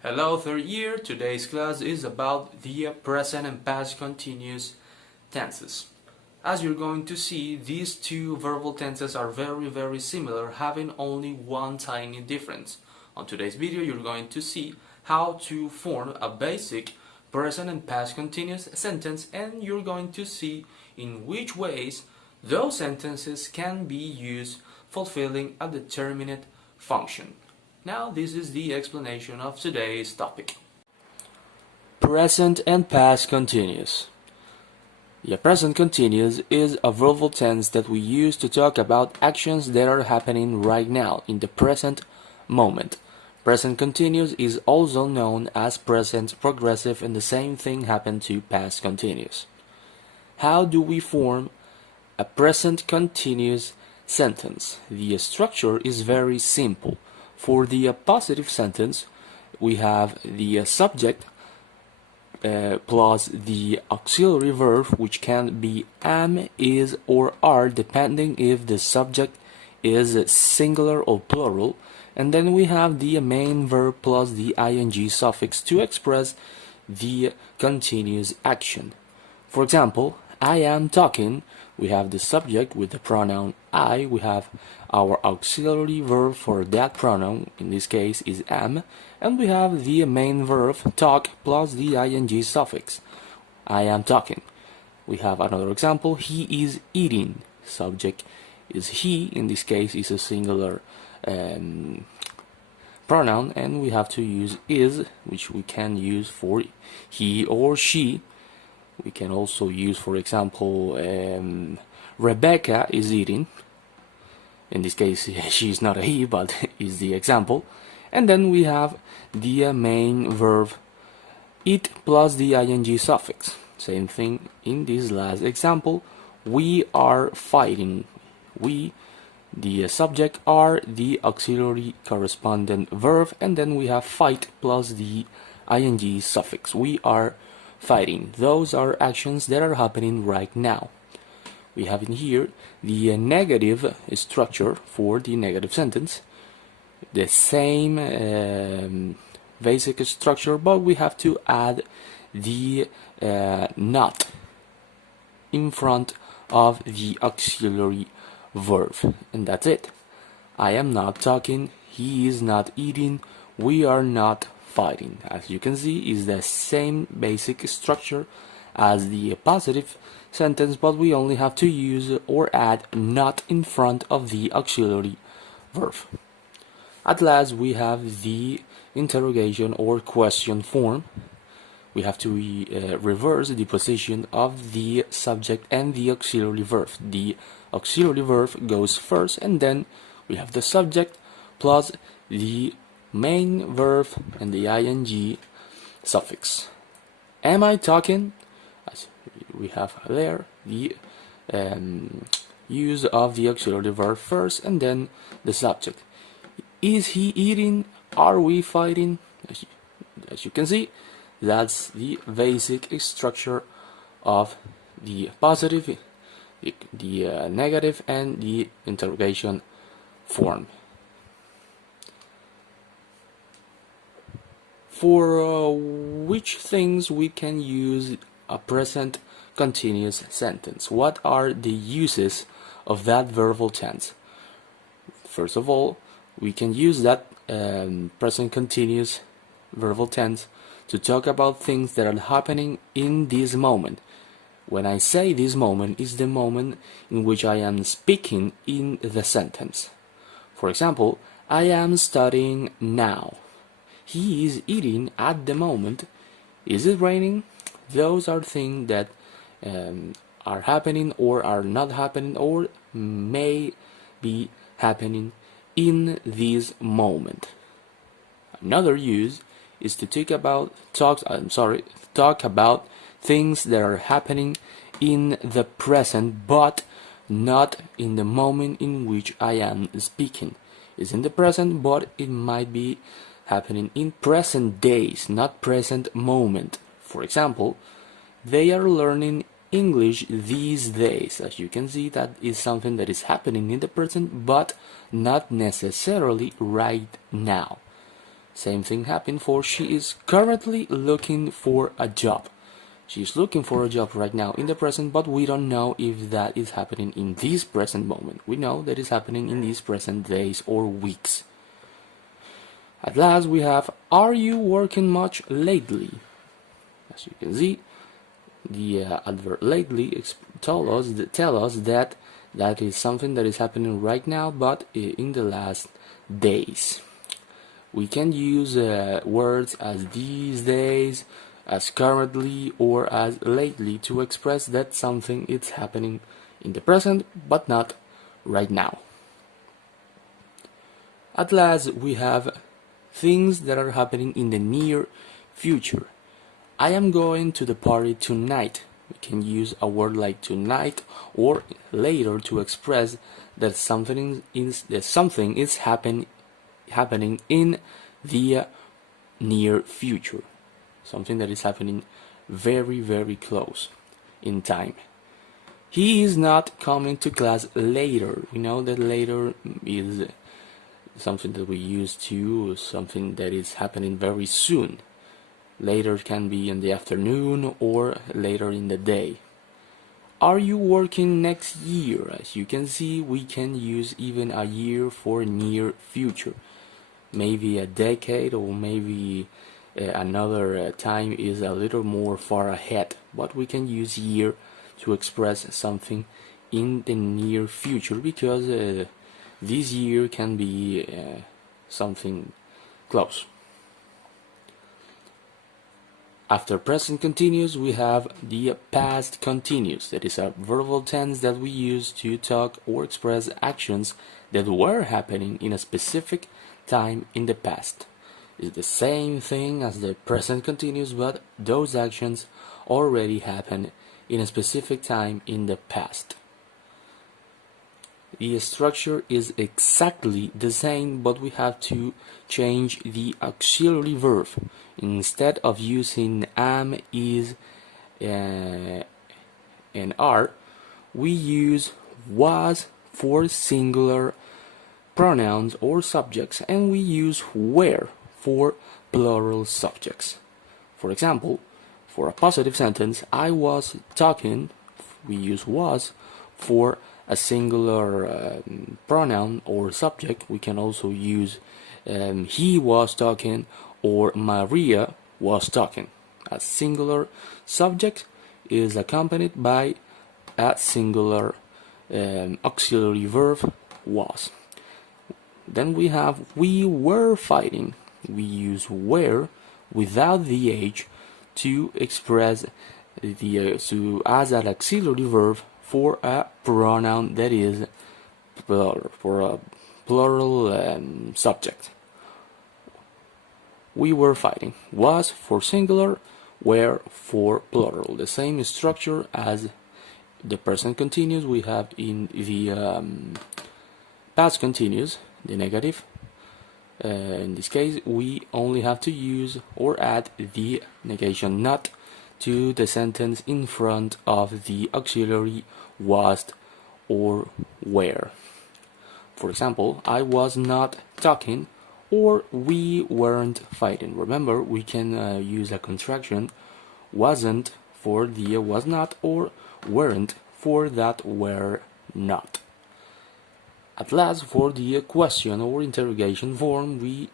Hello third year, today's class is about the present and past continuous tenses. As you're going to see, these two verbal tenses are very similar, having only one tiny difference. On today's video you're going to see how to form a basic present and past continuous sentence, and you're going to see in which ways those sentences can be used fulfilling a determinate function. Now this is the explanation of today's topic. Present and past continuous. The present continuous is a verbal tense that we use to talk about actions that are happening right now, in the present moment. Present continuous is also known as present progressive, and the same thing happened to past continuous. How do we form a present continuous sentence? The structure is very simple. For the positive sentence, we have the subject plus the auxiliary verb, which can be am, is, or are, depending if the subject is singular or plural. And then we have the main verb plus the ing suffix to express the continuous action. For example, I am talking. We have the subject with the pronoun I. We have our auxiliary verb for that pronoun, in this case is am, and we have the main verb talk plus the ing suffix. I am talking. We have another example. He is eating. Subject is he. In this case is a singular pronoun, and we have to use is, which we can use for he or she. We can also use, for example, Rebecca is eating. In this case, she is not a he, but is the example. And then we have the main verb eat plus the ing suffix. Same thing in this last example. We are fighting. We, the subject, are the auxiliary correspondent verb, and then we have fight plus the ing suffix. We are fighting. Those are actions that are happening right now. We have in here the negative structure for the negative sentence. The same basic structure, but we have to add the not in front of the auxiliary verb, and that's it. I am not talking. He is not eating. We are not fighting. As you can see, is the same basic structure as the positive sentence, but we only have to use or add not in front of the auxiliary verb. At last, we have the interrogation or question form. We have to reverse the position of the subject and the auxiliary verb. The auxiliary verb goes first, and then we have the subject plus the main verb and the ing suffix. Am I talking? As we have there the use of the auxiliary verb first, and then the subject. Is he eating? Are we fighting? As you can see, that's the basic structure of the positive, the negative, and the interrogation form. For which things we can use a present continuous sentence? What are the uses of that verbal tense? First of all, we can use that present continuous verbal tense to talk about things that are happening in this moment. When I say this moment, is the moment in which I am speaking in the sentence. For example, I am studying now. He is eating at the moment. Is it raining? Those are things that are happening or are not happening or may be happening in this moment. Another use is to talk about things that are happening in the present, but not in the moment in which I am speaking. It's in the present, but it might be happening in present days, not present moment. For example, they are learning English these days. As you can see, that is something that is happening in the present, but not necessarily right now. Same thing happened for she is currently looking for a job. She's looking for a job right now in the present, but we don't know if that is happening in this present moment. We know that it's happening in these present days or weeks. At last we have, are you working much lately? As you can see, the adverb lately tell us that that is something that is happening right now, but in the last days. We can use words as these days, as currently, or as lately to express that something is happening in the present, but not right now. At last, we have things that are happening in the near future. I am going to the party tonight. We can use a word like tonight or later to express that something is happening in the near future. Something that is happening very, very close in time. He is not coming to class later. We know that later is something that we use to something that is happening very soon. Later can be in the afternoon or later in the day. Are you working next year? As you can see, we can use even a year for near future. Maybe a decade or maybe another time is a little more far ahead, but we can use year to express something in the near future because this year can be something close. After present continuous, we have the past continuous. That is a verbal tense that we use to talk or express actions that were happening in a specific time in the past. It's the same thing as the present continuous, but those actions already happened in a specific time in the past. The structure is exactly the same, but we have to change the auxiliary verb. Instead of using am, is, and are, we use was for singular pronouns or subjects, and we use were for plural subjects. For example, for a positive sentence, I was talking, we use was for a singular pronoun or subject. We can also use he was talking or Maria was talking. A singular subject is accompanied by a singular auxiliary verb was. Then we have we were fighting. We use were without the H to express the as an auxiliary verb for a pronoun that is for a plural subject. We were fighting. Was for singular, were for plural. The same structure as the present continuous we have in the past continuous, the negative. In this case, we only have to use or add the negation not to the sentence in front of the auxiliary was or were. For example, I was not talking or we weren't fighting. Remember, we can use a contraction wasn't for the was not or weren't for that were not. At last, for the question or interrogation form, we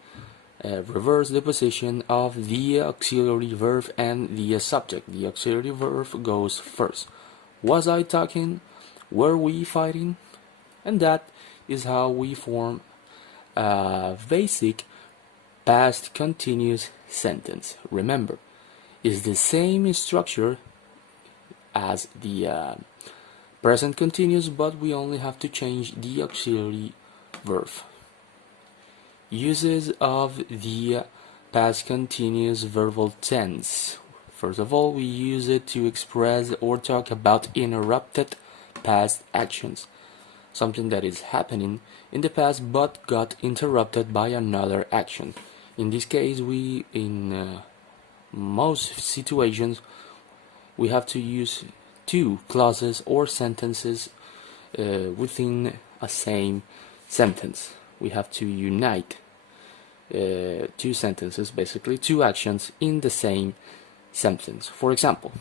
reverse the position of the auxiliary verb and the subject. The auxiliary verb goes first. Was I talking? Were we fighting? And that is how we form a basic past continuous sentence. Remember, it's the same structure as the present continuous, but we only have to change the auxiliary verb. Uses of the past continuous verbal tense. First of all, we use it to express or talk about interrupted past actions, something that is happening in the past but got interrupted by another action. In this case, in most situations, we have to use two clauses or sentences within a same sentence. We have to unite two sentences, basically two actions in the same sentence. For example,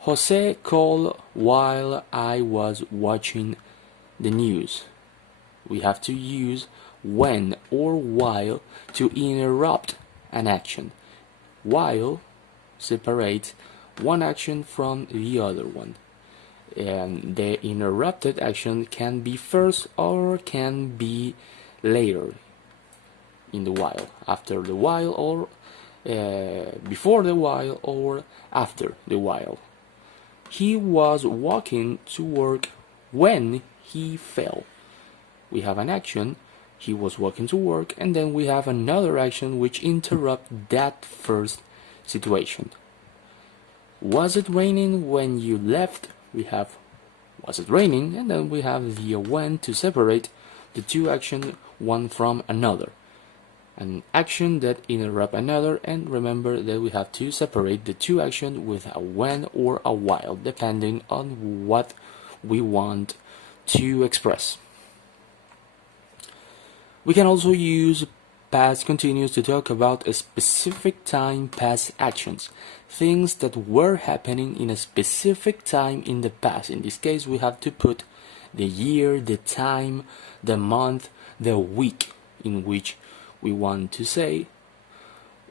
Jose called while I was watching the news. We have to use when or while to interrupt an action. While separates one action from the other one. And the interrupted action can be first or can be later in the while, after the while, or before the while, or after the while. He was walking to work when he fell. We have an action, he was walking to work, and then we have another action which interrupts that first situation. Was it raining when you left? We have was it raining, and then we have the when to separate the two actions one from another. An action that interrupt another, and remember that we have to separate the two actions with a when or a while, depending on what we want to express. We can also use past continuous to talk about a specific time past actions, things that were happening in a specific time in the past. In this case, we have to put the year, the time, the month, the week in which we want to say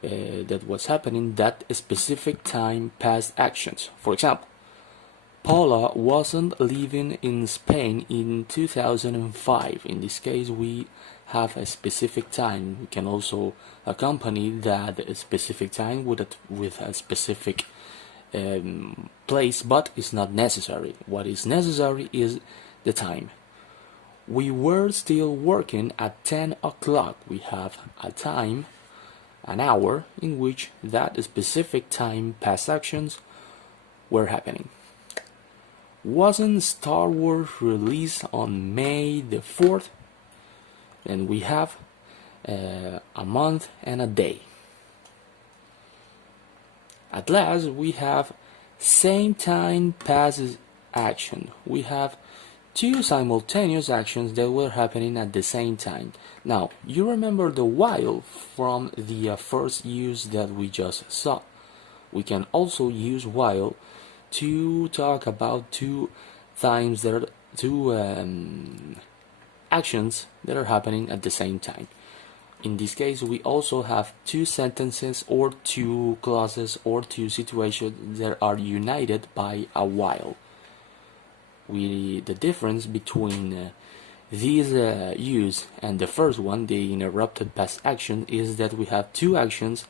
that what's happening that specific time past actions. For example, Paula wasn't living in Spain in 2005. In this case, we have a specific time. We can also accompany that specific time with a specific place, but it's not necessary. What is necessary is the time. We were still working at 10 o'clock. We have a time, an hour, in which that specific time past actions were happening. Wasn't Star Wars released on May the 4th? Then we have a month and a day. At last, we have same time past action. We have two simultaneous actions that were happening at the same time. Now, you remember the while from the first use that we just saw. We can also use while to talk about two times that are actions that are happening at the same time. In this case, we also have two sentences or two clauses or two situations that are united by a while. The difference between these use and the first one, the interrupted past action, is that we have two actions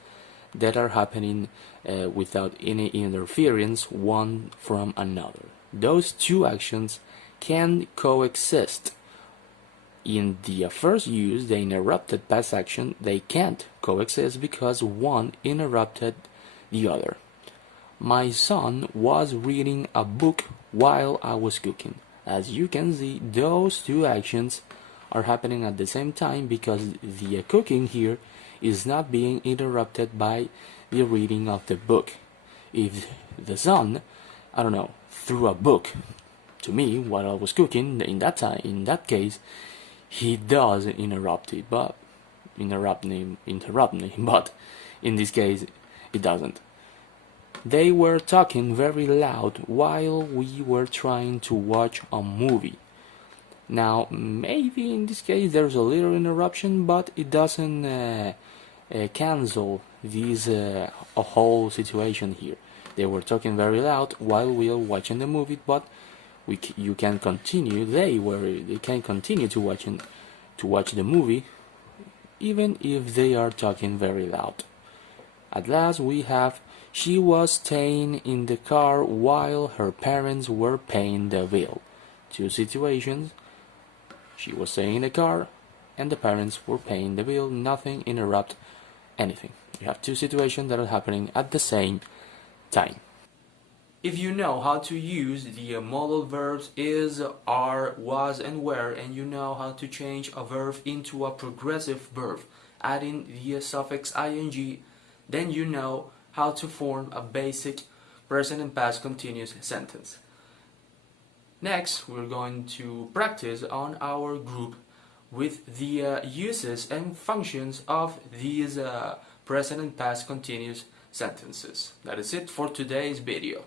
that are happening without any interference one from another. Those two actions can coexist. In the first use, the interrupted past action, they can't coexist because one interrupted the other. My son was reading a book while I was cooking. As you can see, those two actions are happening at the same time because the cooking here is not being interrupted by the reading of the book. If the son, threw a book to me while I was cooking, in that case, he does interrupt me, but in this case, it doesn't. They were talking very loud while we were trying to watch a movie. Now, maybe in this case there's a little interruption, but it doesn't cancel this a whole situation here. They were talking very loud while we were watching the movie, but you can continue. They can continue to watch the movie, even if they are talking very loud. At last, we have she was staying in the car while her parents were paying the bill. Two situations. She was staying in the car, and the parents were paying the bill. Nothing interrupt anything. You have two situations that are happening at the same time. If you know how to use the modal verbs is, are, was, and were, and you know how to change a verb into a progressive verb, adding the suffix ing, then you know how to form a basic present and past continuous sentence. Next, we're going to practice on our group with the uses and functions of these present and past continuous sentences. That is it for today's video.